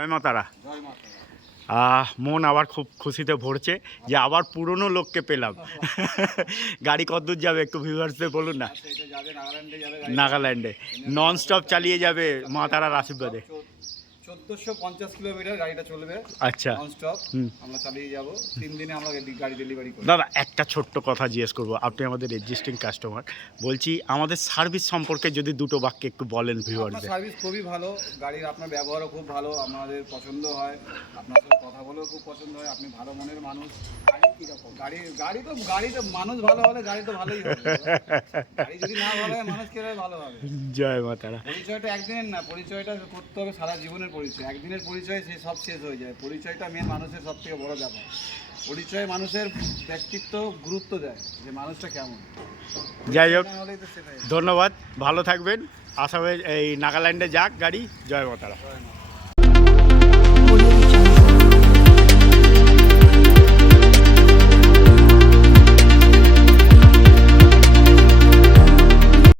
জয় মা তারা। জয় মাতা। মন আবার খুব খুশিতে ভরছে যে আবার পুরনো লোককে পেলাম। গাড়ি কতদূর যাবে একটু ভিউয়ার্সদের বলুন না। আচ্ছা, এটা যাবে নাগাল্যান্ডে যাবে গাড়ি। নাগাল্যান্ডে নন স্টপ চালিয়ে যাবে মা তারার আশীর্বাদে। 1450 কিলোমিটার গাড়িটা চলবে আচ্ছা নন স্টপ। আমরা চালিয়ে যাব 3 দিনে আমরা গাড়ি ডেলিভারি করব। দাদা একটা ছোট্ট কথা জিজ্ঞেস করবো, আপনি আমাদের এক্সিস্টিং কাস্টমার, বলছি আমাদের সার্ভিস সম্পর্কে যদি দুটো বাক্যে একটু বলেন আপনার ভিউয়ারদের। সার্ভিস খুবই ভালো, গাড়ির আপনার ব্যবহারও খুব ভালো, আমাদের পছন্দ হয়, আপনার সাথে কথা বলেও খুব পছন্দ হয়, আপনি ভালো মনের মানুষ। গাড়ি কীরকম গাড়ি তো মানুষ ভালো হলে গাড়ি তো ভালোই হবে। গাড়ি যদি না ভালো হয় মানুষ কীভাবে ভালো হবে? জয় মা তারা। পরিচয়টা একদিনের না, পরিচয়টা করতে হবে সারা জীবনের পরিচয়। একদিনের পরিচয় সে সব শেষ হয়ে যায়। পরিচয়টা মেন মানুষের সব থেকে বড় ব্যাপার। পরিচয় মানুষের ব্যক্তিত্ব গুরুত্ব দেয় যে মানুষটা কেমন। যাই হোক, না হলেই তো সেটাই। ধন্যবাদ, ভালো থাকবেন। আসামে এই নাগাল্যান্ডে যাক গাড়ি। জয় মা তারা। জয় মা।